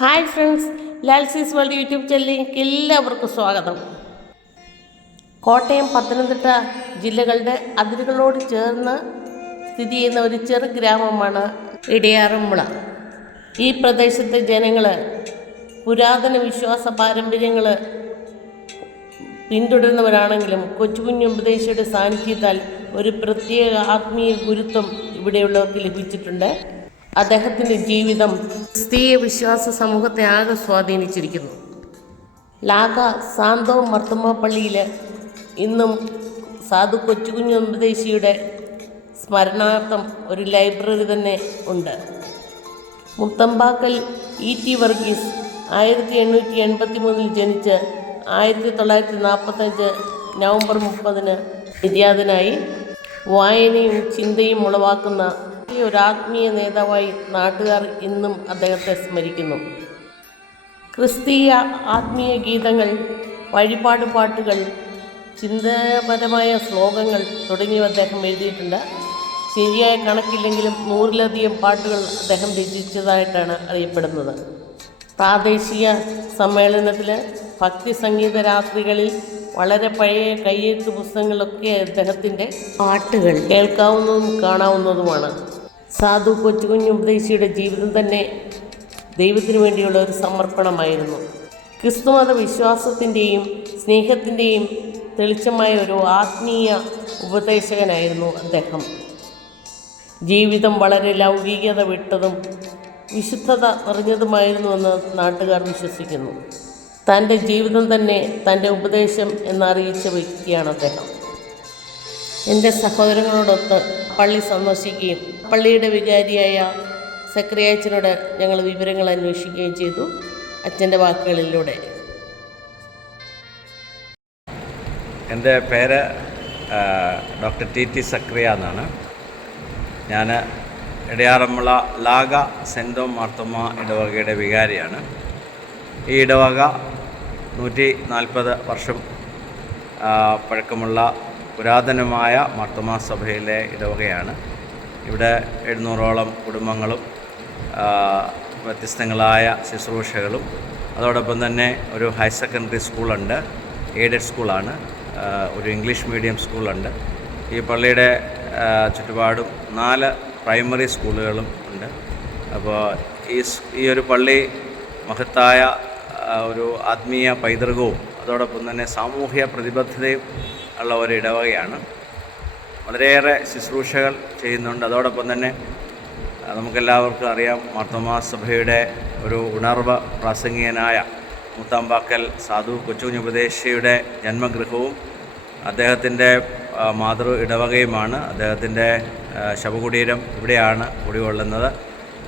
Hi friends ലാൽസീസ് world YouTube ചാനലിലേക്ക് എല്ലാവർക്കും സ്വാഗതം. കോട്ടയം പത്തനംതിട്ട ജില്ലകളുടെ അതിരുകളോട് ചേർന്ന് സ്ഥിതി ചെയ്യുന്ന ഒരു ചെറു ഗ്രാമമാണ് ഇടയാറന്മുള. ഈ പ്രദേശത്തെ ജനങ്ങൾ പുരാതന വിശ്വാസ പാരമ്പര്യങ്ങൾ പിന്തുടരുന്നവരാണെങ്കിലും കൊച്ചു കുഞ്ഞു ഉപദേശിയുടെ സാന്നിധ്യത്താൽ ഒരു പ്രത്യേക ആത്മീയ ഗുരുത്വം ഇവിടെയുള്ളവർക്ക് ലഭിച്ചിട്ടുണ്ട്. അദ്ദേഹത്തിന്റെ ജീവിതം ക്രിസ്തീയ വിശ്വാസ സമൂഹത്തെ ആകെ സ്വാധീനിച്ചിരിക്കുന്നു. ലാഗ സാന്തോ മർത്തമ്മ പള്ളിയിൽ ഇന്നും സാധു കൊച്ചുകുഞ്ഞു ഉപദേശിയുടെ സ്മരണാർത്ഥം ഒരു ലൈബ്രറി തന്നെ ഉണ്ട്. മുത്തമ്പാക്കൽ ഇ. ടി. വർഗീസ് ആയിരത്തി എണ്ണൂറ്റി എൺപത്തി മൂന്നിൽ ജനിച്ച് ആയിരത്തി തൊള്ളായിരത്തി നാൽപ്പത്തഞ്ച് നവംബർ മുപ്പതിന് നിര്യാതനായി വായനയും ചിന്തയും ഉളവാക്കുന്ന ഈ ഒരു ആത്മീയ നേതാവായി നാട്ടുകാർ ഇന്നും അദ്ദേഹത്തെ സ്മരിക്കുന്നു. ക്രിസ്തീയ ആത്മീയ ഗീതങ്ങൾ വഴിപാട് പാട്ടുകൾ ചിന്താപരമായ ശ്ലോകങ്ങൾ തുടങ്ങിയവ അദ്ദേഹം എഴുതിയിട്ടുണ്ട്. ശരിയായ കണക്കില്ലെങ്കിലും നൂറിലധികം പാട്ടുകൾ അദ്ദേഹം രചിച്ചതായിട്ടാണ് അറിയപ്പെടുന്നത്. പ്രാദേശിക സമ്മേളനത്തിൽ ഭക്തി സംഗീത രാത്രികളിൽ വളരെ പഴയ കയ്യെഴുത്ത് പുസ്തകങ്ങളൊക്കെ അദ്ദേഹത്തിന്റെ പാട്ടുകൾ. കേൾക്കാവുന്നതും കാണാവുന്നതുമാണ്. സാധു കൊച്ചുകുഞ്ഞു ഉപദേശിയുടെ ജീവിതം തന്നെ ദൈവത്തിനു വേണ്ടിയുള്ള ഒരു സമർപ്പണമായിരുന്നു. ക്രിസ്തുമത വിശ്വാസത്തിന്റെയും സ്നേഹത്തിന്റെയും തെളിച്ചമായ ഒരു ആത്മീയ ഉപദേശകനായിരുന്നു അദ്ദേഹം. ജീവിതം വളരെ ലൗകികത വിട്ടതും വിശുദ്ധത നിറഞ്ഞതുമായിരുന്നുവെന്ന് നാട്ടുകാർ വിശ്വസിക്കുന്നു. തന്റെ ജീവിതം തന്നെ തന്റെ ഉപദേശം എന്നറിയിച്ച വ്യക്തിയാണ് അദ്ദേഹം. എന്റെ സഹോദരങ്ങളോടൊത്ത് പള്ളി സന്ദർശിക്കുകയും പള്ളിയുടെ വികാരിയായ സക്രിയാച്ചനോട് ഞങ്ങൾ വിവരങ്ങൾ അന്വേഷിക്കുകയും ചെയ്തു. അച്ഛന്റെ വാക്കുകളിലൂടെ. എന്റെ പേര് ഡോക്ടർ ടി ടി സക്രിയ എന്നാണ്. ഞാൻ ഇടയാറന്മുള ലാഗ സെന്റോ മാർത്തമ്മ ഇടവകയുടെ വികാരിയാണ്. ഈ ഇടവക നൂറ്റി നാൽപ്പത് വർഷം പഴക്കമുള്ള പുരാതനമായ മർത്തമാ സഭയിലെ ഇടവകയാണ്. ഇവിടെ എഴുന്നൂറോളം കുടുംബങ്ങളും വ്യത്യസ്തങ്ങളായ ശുശ്രൂഷകളും. അതോടൊപ്പം തന്നെ ഒരു ഹയർ സെക്കൻഡറി സ്കൂളുണ്ട് എയ്ഡഡ് സ്കൂളാണ് ഒരു ഇംഗ്ലീഷ് മീഡിയം സ്കൂളുണ്ട്. ഈ പള്ളിയുടെ ചുറ്റുപാടും നാല് പ്രൈമറി സ്കൂളുകളും ഉണ്ട്. അപ്പോൾ ഈ ഈ ഒരു പള്ളി മഹത്തായ ഒരു ആത്മീയ പൈതൃകവും അതോടൊപ്പം തന്നെ സാമൂഹ്യ പ്രതിബദ്ധതയും ഉള്ള ഒരു ഇടവകയാണ്. വളരെയേറെ ശുശ്രൂഷകൾ ചെയ്യുന്നുണ്ട്. അതോടൊപ്പം തന്നെ നമുക്കെല്ലാവർക്കും അറിയാം മാർത്തോമാ സഭയുടെ ഒരു ഉണർവ് പ്രാസംഗികനായ മുത്താമ്പാക്കൽ സാധു കൊച്ചുകുഞ്ഞുപദേശിയുടെ ജന്മഗൃഹവും അദ്ദേഹത്തിന്റെ മാതൃ ഇടവകയുമാണ്. അദ്ദേഹത്തിന്റെ ശവകുടീരം ഇവിടെയാണ് കുടികൊള്ളുന്നത്.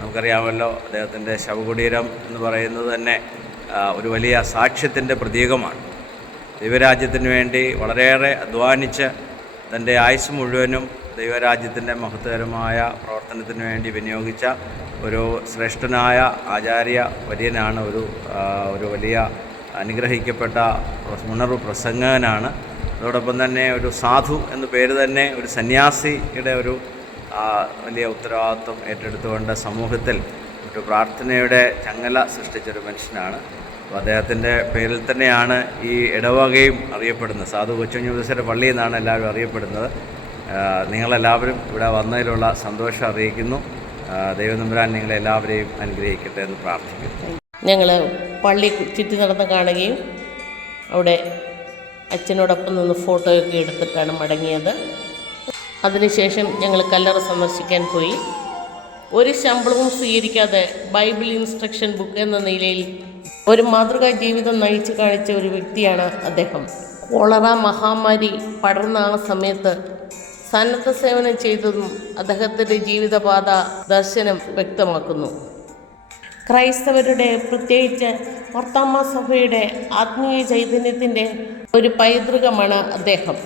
നമുക്കറിയാമല്ലോ അദ്ദേഹത്തിന്റെ ശവകുടീരം എന്ന് പറയുന്നത് തന്നെ ഒരു വലിയ സാക്ഷ്യത്തിന്റെ പ്രതീകമാണ്. ദൈവരാജ്യത്തിന് വേണ്ടി വളരെയേറെ അധ്വാനിച്ച് തന്റെ ആയുസ് മുഴുവനും ദൈവരാജ്യത്തിന്റെ മഹത്വകരമായ പ്രവർത്തനത്തിന് വേണ്ടി വിനിയോഗിച്ച ഒരു ശ്രേഷ്ഠനായ ആചാര്യ വര്യനാണ് ഒരു ഒരു വലിയ അനുഗ്രഹിക്കപ്പെട്ട ഉണർവ് പ്രസംഗകനാണ്. അതോടൊപ്പം തന്നെ ഒരു സാധു എന്ന പേര് തന്നെ ഒരു സന്യാസിയുടെ ഒരു വലിയ ഉത്തരവാദിത്വം ഏറ്റെടുത്തുകൊണ്ട് സമൂഹത്തിൽ ഒരു പ്രാർത്ഥനയുടെ ചങ്ങല സൃഷ്ടിച്ചൊരു മനുഷ്യനാണ്. അപ്പോൾ അദ്ദേഹത്തിന്റെ പേരിൽ തന്നെയാണ് ഈ ഇടവകയും അറിയപ്പെടുന്നത്. സാധു കൊച്ചുഞ്ഞുദസര പള്ളി എന്നാണ് എല്ലാവരും അറിയപ്പെടുന്നത്. നിങ്ങളെല്ലാവരും ഇവിടെ വന്നതിലുള്ള സന്തോഷം അറിയിക്കുന്നു. ദൈവനമ്പുരാൻ ദൈവം നമ്പുരാൻ നിങ്ങളെല്ലാവരെയും അനുഗ്രഹിക്കട്ടെ എന്ന് പ്രാർത്ഥിക്കുന്നു. ഞങ്ങൾ പള്ളി ചുറ്റി നടന്ന് കാണുകയും അവിടെ അച്ഛനോടൊപ്പം നിന്ന് ഫോട്ടോയൊക്കെ എടുത്തിട്ടാണ് മടങ്ങിയത്. അതിനുശേഷം ഞങ്ങൾ കല്ലറ സന്ദർശിക്കാൻ പോയി. ഒരു ശമ്പളവും സ്വീകരിക്കാതെ ബൈബിൾ ഇൻസ്ട്രക്ഷൻ ബുക്ക് എന്ന നിലയിൽ ഒരു മാതൃകാ ജീവിതം നയിച്ചു കാണിച്ച ഒരു വ്യക്തിയാണ് അദ്ദേഹം. കോളറ മഹാമാരി പടർന്ന ആ സമയത്ത് സന്നദ്ധ സേവനം ചെയ്തതും അദ്ദേഹത്തിന്റെ ജീവിതപാത ദർശനം വ്യക്തമാക്കുന്നു. ക്രൈസ്തവരുടെ പ്രത്യേകിച്ച് മർത്താമ്മ സഭയുടെ ആത്മീയ ചൈതന്യത്തിന്റെ ഒരു പൈതൃകമാണ് അദ്ദേഹം.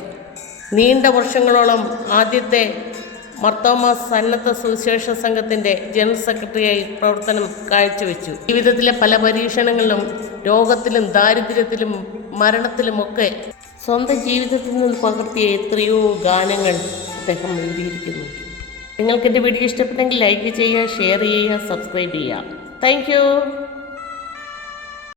നീണ്ട വർഷങ്ങളോളം ആദ്യത്തെ മർത്തോമ സന്നദ്ധ സുവിശേഷ സംഘത്തിന്റെ ജനറൽ സെക്രട്ടറിയായി പ്രവർത്തനം കാഴ്ചവെച്ചു. ജീവിതത്തിലെ പല പരീക്ഷണങ്ങളിലും രോഗത്തിലും ദാരിദ്ര്യത്തിലും മരണത്തിലുമൊക്കെ സ്വന്തം ജീവിതത്തിൽ നിന്ന് പകർത്തിയ എത്രയോ ഗാനങ്ങൾ അദ്ദേഹം എഴുതിയിരിക്കുന്നു. നിങ്ങൾക്ക് എന്റെ വീഡിയോ ഇഷ്ടപ്പെട്ടെങ്കിൽ ലൈക്ക് ചെയ്യുക ഷെയർ ചെയ്യുക സബ്സ്ക്രൈബ് ചെയ്യുക. താങ്ക്